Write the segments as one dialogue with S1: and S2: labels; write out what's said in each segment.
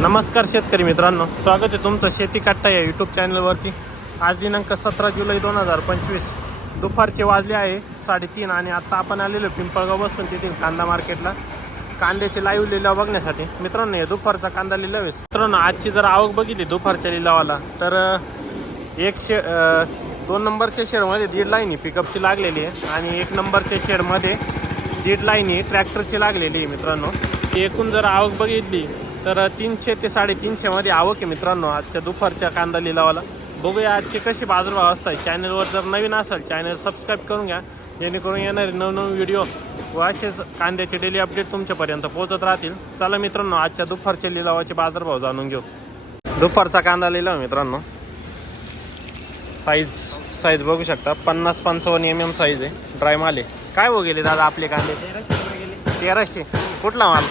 S1: नमस्कार शेतकरी मित्रांनो स्वागत आहे तुमचं शेती काट्टा या यूट्यूब चॅनलवरती आज दिनांक सतरा जुलै दोन हजार पंचवीस. दुपारचे वाजले आहे साडेतीन आणि आत्ता आपण आलेलो पिंपळगाव बसून तिथे कांदा मार्केटला. कांद्याचे लाईव्ह लिलाव बघण्यासाठी. मित्रांनो हे दुपारचा कांदा लिलाव आहे. मित्रांनो आजची जर आवक बघितली दुपारच्या लिलावाला तर एक शे दोन नंबरच्या शेडमध्ये दीड लाईनी पिकअपची लागलेली आहे आणि एक नंबरच्या शेडमध्ये दीड लाईनी ट्रॅक्टरची लागलेली आहे मित्रांनो. एकूण जर आवक बघितली तर तीनशे ते साडेतीनशेमध्ये आवक आहे मित्रांनो आजच्या दुपारच्या कांदा लिलावाला. बघूया आजचे कसे बाजारभाव असतात. चॅनलवर जर नवीन असेल चॅनल सबस्क्राईब करून घ्या. जेणेकरून येणारे नवनवीन व्हिडिओ व असेच कांद्याचे डेली अपडेट तुमच्यापर्यंत पोहोचत राहतील. चला मित्रांनो आजच्या दुपारच्या लिलावाचे बाजारभाव जाणून घेऊ. दुपारचा कांदा लिलाव मित्रांनो. साईज साईज बघू शकता. पन्नास पंचावन्न एम एम साईज आहे. ड्राय माल आहे. काय हो गेले दादा आपले कांदे? तेराशे. कुठला माल?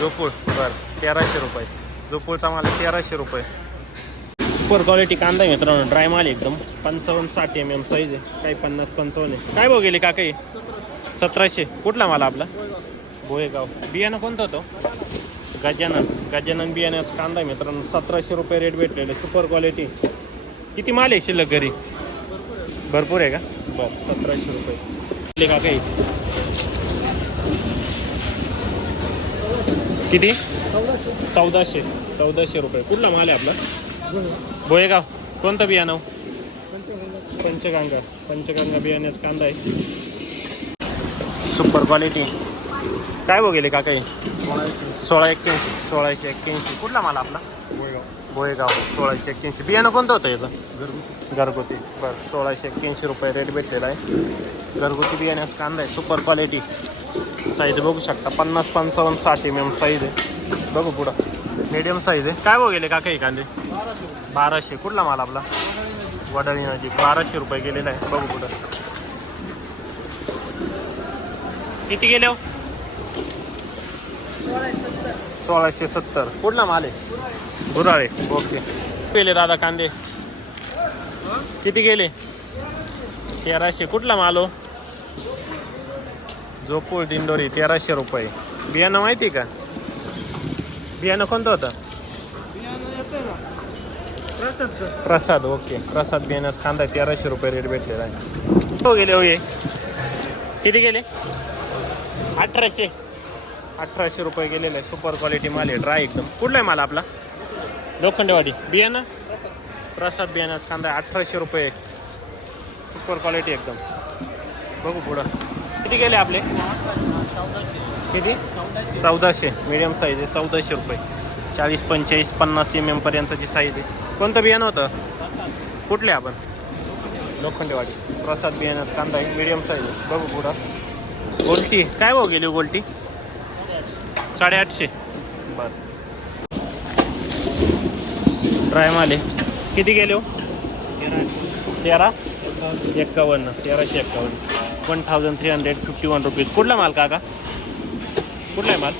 S1: जोपूळ बरं तेराशे रुपये. जोपूळचा माल तेराशे रुपये. सुपर क्वालिटी कांदा आहे मित्रांनो ड्राय माल एकदम. पंचावन्न साठ एम एम साईज आहे काही पन्नास पंचावन्न आहे. काय भाऊ गेले काकाई? काही सतराशे. कुठला माल आपला? भोयगाव बियाणं कोणतं होतं? गजानन. गजानन बियाण्याचा कांदा आहे मित्रांनो सतराशे रुपये रेट भेटलेले सुपर क्वालिटी किती माल आहे शिल्लक घरी? भरपूर आहे का? बरं सतराशे रुपये. गेले का काही किती? चौदाशे. चौदाशे रुपये. कुठला माल आहे आपला? भोयगाव. कोणतं बियाणं? पंचगंगा. पंचगंगा बियाण्याचा कांदा आहे. सुपर क्वालिटी काय बघ गेले का काही सोळा एक्क्याऐंशी. सोळाशे एक्क्याऐंशी. कुठला माल आपला? भोयगाव. सोळाशे एक्क्याऐंशी. बियाणं कोणतं होतं याचं? घरगुती. बरं सोळाशे एक्क्याऐंशी रुपये रेट भेटलेला आहे. घरगुती बियाण्याचा कांदा आहे. सुपर क्वालिटी साईज बघू शकता. पन्नास पंचावन्न साठ एम एम साईज आहे. बघू पुढं. मिडियम साईज आहे. काय बघ गेले का काही कांदे? बाराशे. कुठला माल आपला? वडाळी नदी बाराशे रुपये गेलेला आहे. बघू पुढं. किती गेले हो? सोळाशे सत्तर. कुठला माल आहे? गुराळे. ओके. गेले दादा कांदे. किती गेले? तेराशे. कुठला माल हो? जोपूळ दिंडोरी तेराशे रुपये. बियाणं माहिती का? बियाणं कोणतं होतं? प्रसाद ओके. प्रसाद बियाण्यास कांदा तेराशे रुपये रेट भेटलेला आहे. हो गेले हो ये किती गेले? अठराशे. अठराशे रुपये गेलेले सुपर क्वालिटी माल आहे. ड्राय एकदम. कुठला आहे माल आपला? लोखंडेवाडी. बियाणं? प्रसाद बियाण्यास कांदा अठराशे रुपये. सुपर क्वालिटी एकदम. बघू पुढं. किती गेले आपले? किती? चौदाशे. मिडियम साईज आहे. चौदाशे रुपये. चाळीस पंचेचाळीस पन्नास एम एम पर्यंतची साईज आहे. कोणतं बियाणं होतं? कुठले आपण? लोखंडेवाडी. प्रसाद बियाण्याचा कांदा आहे. मिडियम साईज आहे. बघू पुढं. गोलटी. काय भाऊ गेली हो गोलटी? साडेआठशे. बर. ड्राय माले किती गेले हो? तेरा. एक्कावन्न तेराशे एकावन्न. One thousand three hundred fifty one rupees कुठला माल काका कुठला आहे माल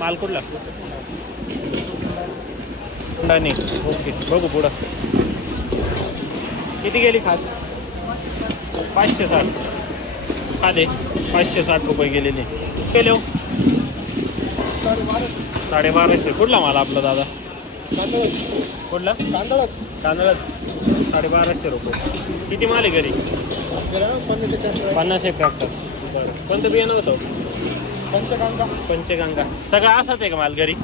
S1: माल कुठला नाही ओके बघू पुढं किती गेली खात पाचशे साठ खादे पाचशे साठ रुपये गेलेले गेले साडेबाराशे कुठला माल आपला दादा कुठला
S2: तांदळच
S1: तांदळात साडेबाराशे रुपये किती माल आहे घरी पन्नास एक ट्रॅक्टर बरं कोणतं बियाणं होतं?
S2: पंचकांदा
S1: पंचगंगा. सगळं असाच आहे का माल घरी?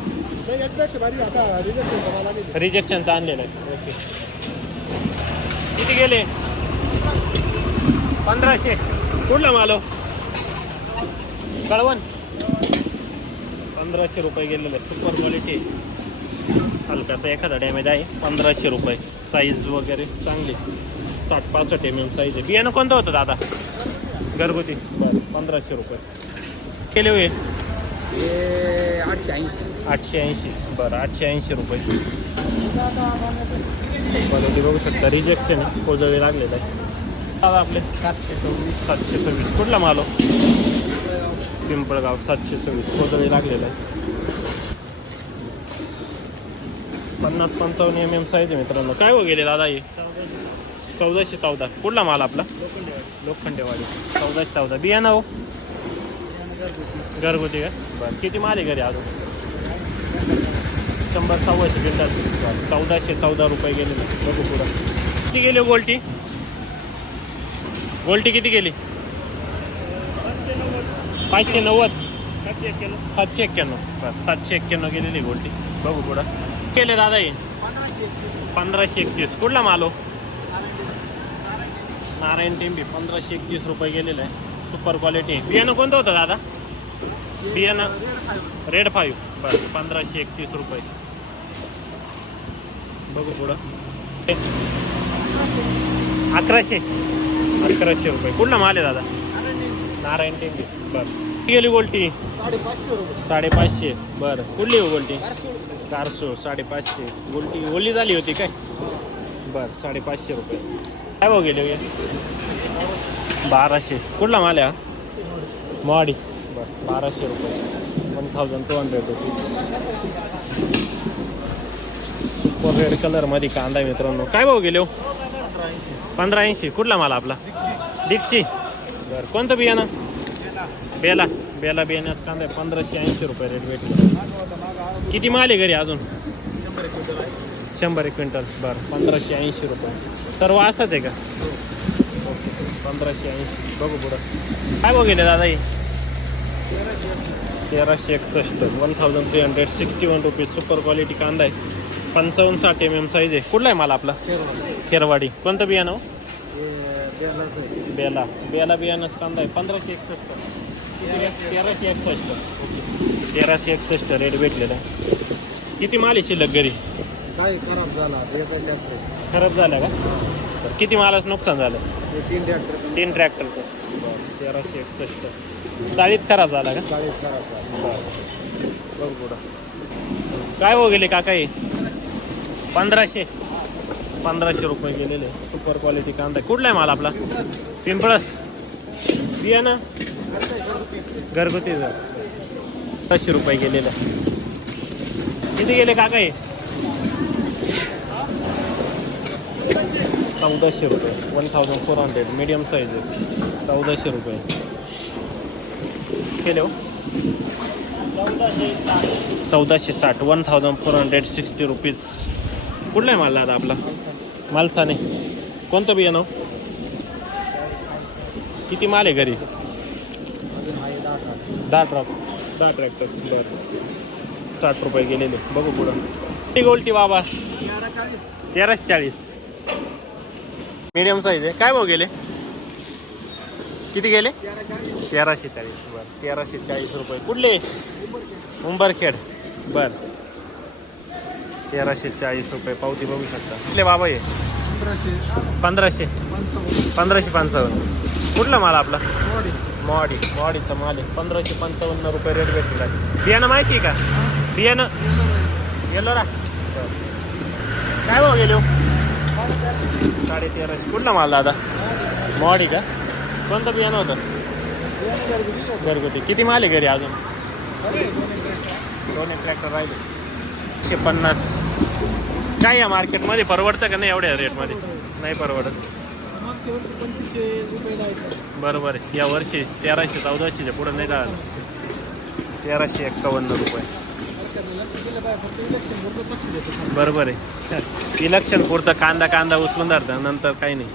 S1: रिजेक्शनचं आणलेलं आहे. ओके किती गेले? पंधराशे. कुठला माल हो? कळवण. पंधराशे रुपये गेलेलं. आहे सुपर क्वालिटी हलकासा एखादा डॅमेज आहे. पंधराशे रुपये. साईज वगैरे चांगली. साठ पासष्ट एम एम साईज आहे. बियाणं कोणतं होतं दादा? घरगुती. बरं पंधराशे रुपये. केले होय?
S2: आठशे ऐंशी.
S1: आठशे ऐंशी. बरं आठशे ऐंशी रुपये. क्वालिटी बघू शकता. रिजेक्शन कोजळी लागलेलं आहे. दादा आपले?
S2: सातशे सव्वीस.
S1: सातशे सव्वीस. कुठला माल हो? पिंपळगाव. सातशे सव्वीस. कोजळी लागलेलं आहे. पन्नास पंचावन्न एम एम साईज आहे मित्रांनो. काय हो गेले दादा हे? चौदाशे चौदा. कुठला माल आपला? लोखंडेवाडी. चौदाशे चौदा. बियाणं हो? घरगुती का? बरं. किती माल आहे घरी अजून? नंबर सव्वाशे क्विंटल. चौदाशे चौदा रुपये गेलेले बघू पुढं. किती गेली हो गोल्टी? गोल्टी किती गेली? पाचशे नव्वद. सातशे एक्क्याण्णव. बरं. सातशे एक्क्याण्णव गेलेली गोल्टी. बघू पुढं. केले दादा हे? पंधराशे एकतीस. कुठला मालो नारायण टेंबी पंधराशे एकतीस रुपये गेलेलं आहे. सुपर क्वालिटी बियाणं कोणतं होतं दादा? बियाणं? रेड फाईव्ह बरं पंधराशे एकतीस रुपये. बघू पुढं. अकराशे? अकराशे रुपये. कुठला माल आहे दादा? नारायण टेंबी. बरं. किती गेली गोल्टी
S2: साडेपाचशे. रुपये
S1: साडेपाचशे बरं. कुठली हो गोल्टी चारशे. साडेपाचशे. गोल्टी ओली झाली होती काय? बरं साडेपाचशे रुपये. काय भाव गेले हो बाराशे. कुठला माल आहे मॉडी बरं बाराशे रुपये. One thousand two hundred rupees super red कलरमध्ये कांदा मित्रांनो. काय भाव गेले हो? पंधरा ऐंशी कुठला माल आपला? दीक्षी बरं कोणतं बियाणं? बेला बेला बियाण्याचं कांदा आहे. पंधराशे ऐंशी रुपये रेट भेटतो. किती माल आहे घरी अजून? शंभर एक क्विंटल. बरं पंधराशे ऐंशी रुपये. सर्व असंच आहे का? पंधराशे ऐंशी. बघू पुढं. काय बघ गेले दादा हे तेराशे एकसष्ट. One thousand three hundred sixty one rupees super quality कांदा आहे. पंचावन्न साठ एम एम साईज आहे. कुठला आहे माल आपला? खेरवाडी. कोणतं बियाणं हो? बेला. बेला बियाणंच कांदा आहे. पंधराशे एकसष्ट? तेराशे एकसष्ट. ओके. तेराशे एकसष्ट रेट भेटलेला आहे. किती माल आहे शिल्लक घरी?
S2: काय खराब झाला
S1: खराब झाला का? तर किती मालाचं नुकसान झालं?
S2: तीन ट्रॅक्टर
S1: तीन ट्रॅक्टरचं तेराशे एकसष्ट. चाळीत खराब झाला का?
S2: चाळीस खराब झाला.
S1: बघ पुढं काय हो गेले काका हे पंधराशे. पंधराशे रुपये गेलेले. सुपर क्वालिटी कांदा. आहे. कुठला आहे माल आपला? पिंपळस बियाणं घरगुती. पाचशे रुपये गेलेलं. किती गेले काका हे चौदाशे रुपये. One thousand four hundred medium size आहे. चौदाशे रुपये. केले हो? चौदाशे साठ. One thousand four hundred sixty rupees कुठला आहे माल आता आपला? मालसाने. कोणतं बियाणं हो? किती माल आहे घरी? दहा ट्रॅक. दहा ट्रॅक्टर. बरं. साठ रुपये गेलेले. बघू पुढं. किती गोल्टी बाबा. तेराशे चाळीस. मीडियम साईज आहे. काय भाऊ गेले? किती गेले? तेराशे चाळीस बरं. तेराशे चाळीस रुपये. कुठले? उंबरखेड. बर. तेराशे चाळीस रुपये. पावती बघू शकता. कुठले बाबा हे?
S2: पंधराशे.
S1: पंधराशे.
S2: पंचावन्न.
S1: पंधराशे पंचावन्न. कुठला माल आपला? मॉडी. मॉडीचा माल आहे. पंधराशे पंचावन्न रुपये रेट भेटलेला आहे बियाणं माहिती आहे का? बियाणं. गेलो ना काय भाव गेलो साडे तेराशे कुठला माल दादा? मॉडी का कोणतं बियाणं होतं? घरगुती. किती माल आहे घरी अजून? दोन ट्रॅक्टर राहिले. एकशे पन्नास. काय या मार्केटमध्ये परवडतं का नाही एवढ्या रेटमध्ये नाही परवडत. बरोबर आहे. या वर्षी तेराशे चौदाशेच्या पुढं नाही राहिलं तेराशे एक्कावन्न रुपये.
S2: बरोबर
S1: आहे. इलेक्शन पुरतं कांदा कांदा उचलून धरतं नंतर काही नाही.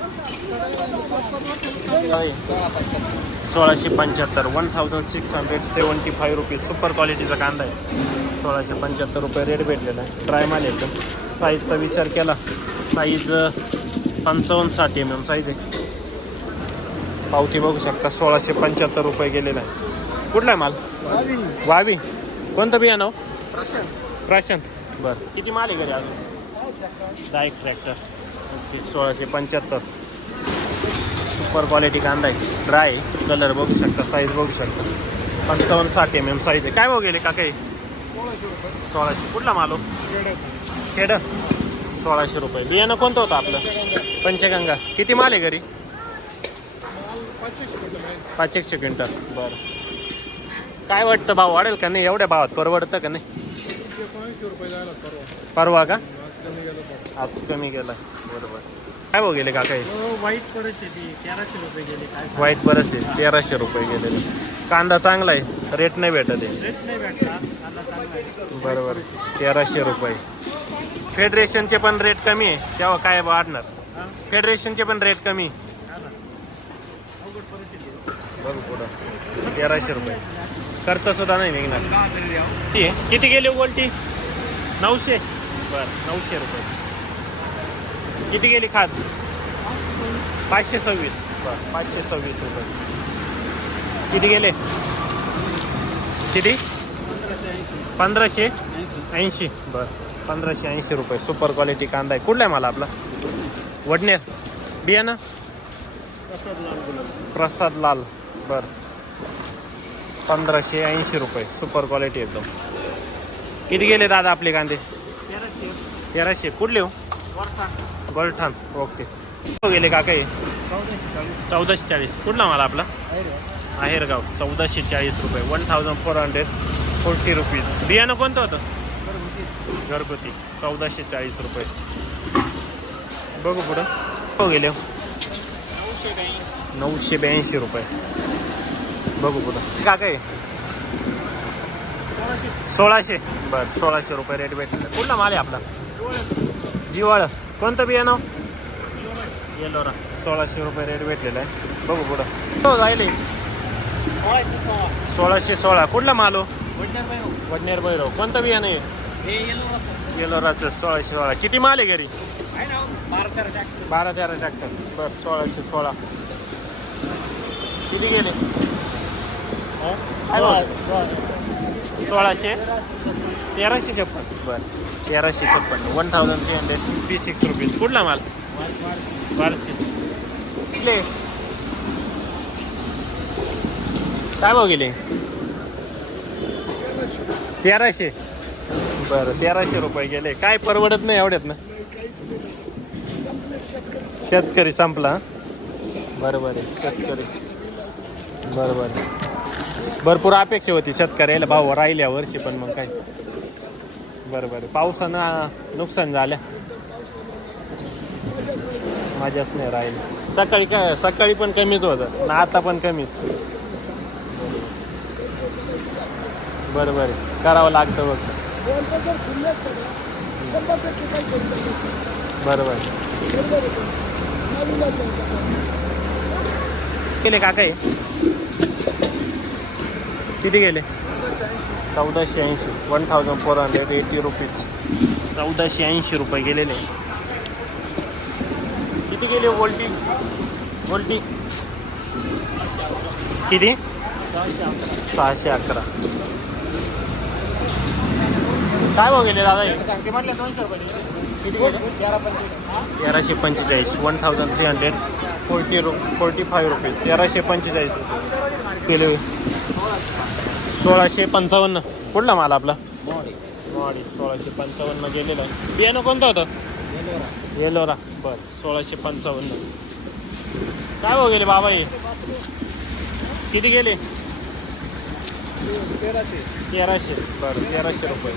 S1: सोळाशे पंच्याहत्तर one thousand six hundred seventy five rupees super क्वालिटीचा कांदा आहे. सोळाशे पंच्याहत्तर रुपये रेट भेटलेला आहे. ड्राय माल एकदम साईजचा विचार केला. साईज पंचावन्न साठ एम एम साईज आहे. पावती बघू शकता. सोळाशे पंच्याहत्तर रुपये गेलेला आहे. कुठला आहे माल? वावी. कोणतं बियाणं हो? प्राशांत. बरं. किती माल आहे घरी अजून? दहा एक ट्रॅक्टर ओके सोळाशे पंच्याहत्तर. सुपर क्वालिटी कांदा आहे. ड्राय कलर बघू शकता साईज बघू शकता. पंचावन्न साठ एम एम साईज आहे. काय भाव गेले का काही सोळाशे. कुठला मालो खेड. सोळाशे रुपये. बियाणं कोणतं होतं आपलं? पंचगंगा. किती माल आहे घरी? पाच एकशे क्विंटल. बरं. काय वाटतं भाव? वाढेल का नाही? एवढ्या भावात परवडतं का नाही?
S2: परवा.
S1: का?
S2: आज कमी गेलं
S1: बरोबर. काय भाऊ गेले काका हे?
S2: वाईट परिस्थिती तेराशे रुपये गेले.
S1: वाईट तेराशे रुपये गेलेले. कांदा चांगला आहे. रेट नाही भेटत आहे. बरोबर. तेराशे रुपये. फेडरेशनचे पण रेट कमी आहे. तेव्हा काय वाढणार?
S2: हा?
S1: फेडरेशनचे पण रेट कमी
S2: हा.
S1: बघू पुढं. तेराशे रुपये. खर्च सुद्धा नाही निघणार? किती गेले गोल्टी नऊशे. बरं नऊशे रुपये. किती गेली खात? पाचशे सव्वीस. बरं पाचशे सव्वीस रुपये. किती गेले? किती? पंधराशे. ऐंशी. बरं पंधराशे ऐंशी रुपये. सुपर क्वालिटी कांदा आहे. कुठला आहे मला आपला? वडनेर. बियाणं
S2: प्रसाद लाल बरं
S1: प्रसाद लाल. बर. पंधराशे ऐंशी रुपये. सुपर क्वालिटी एकदम. किती गेले दादा आपले कांदे?
S2: तेराशे.
S1: कुठले हो. गलठाण ओके. गेले काका
S2: चौदाशे चाळीस.
S1: कुठला मला आपला. आहेरगाव. चौदाशे चाळीस रुपये. One thousand four hundred forty rupees बियाणं कोणतं होतं?
S2: घरगुती.
S1: चौदाशे चाळीस रुपये. बघू पुढं. हो गेले.
S2: नऊशे
S1: ब्याऐंशी. रुपये. बघू पुढं. काका आहे सोळाशे. बर सोळाशे रुपये रेट भेटले. कुठला माल आहे आपला? जिवाळ. कोणतं बियाणं? येलोरा सोळाशे रुपये रेट भेटलेला आहे. बघू पुढं. हो जायले
S2: सोळाशे सोळा.
S1: कुठला माल हो?
S2: वडनेर हो.
S1: बैरव कोणतं बियाणं आहे. येलोराचं सोळाशे सोळा. किती माल आहे घरी?
S2: हो? बारा तेरा tractor.
S1: बारा तेरा ट्रॅक्टर बर सोळाशे सोळा. किती गेले? हो? सोळाशे तेराशे छप्पन. बरं. तेराशे छप्पन. One thousand three hundred fifty six rupees कुठला माल. बारशे. कुठले काय भाव गेले? तेराशे. बरं तेराशे रुपये गेले. काय परवडत नाही एवढ्यात ना? शेतकरी संपला. बरोबर आहे शेतकरी. बरोबर आहे. भरपूर अपेक्षा होती शेतकऱ्याला भाव राहिल्या वर्षी पण मग काय? बरं बरं पावसानं नुकसान झालं. माझ्याच नाही राहिलं. सकाळी काय सकाळी पण कमीच होतं ना आता पण कमीच. बरं बरं करावं लागतं बघ.
S3: बरं बरं केले खुल्ल्याच सगळं शंभर टक्के काही करू शकत
S1: बरोबर आहे.
S3: बरोबर आहे नवीनच आहे
S1: गेले काका हे किती गेले? चौदाशे ऐंशी. One thousand four hundred eighty rupees चौदाशे ऐंशी रुपये गेलेले. किती गेले गोल्टी गोल्टी किती? सहाशे अकरा. काय भाव गेले दादा. किती गेले? तेराशे पंचेचाळीस. One thousand three hundred forty ru forty five rupees तेराशे पंचेचाळीस. रुपये केले सोळाशे पंचावन्न. कुठला माल आपला? मोवाडी सोळाशे पंचावन्न गेलेला आहे. बियाणं कोणतं होतं? येलोरा. बरं सोळाशे पंचावन्न. काय हो गेले बाबा हे किती गेले?
S2: तेराशे.
S1: तेराशे. बरं तेराशे रुपये.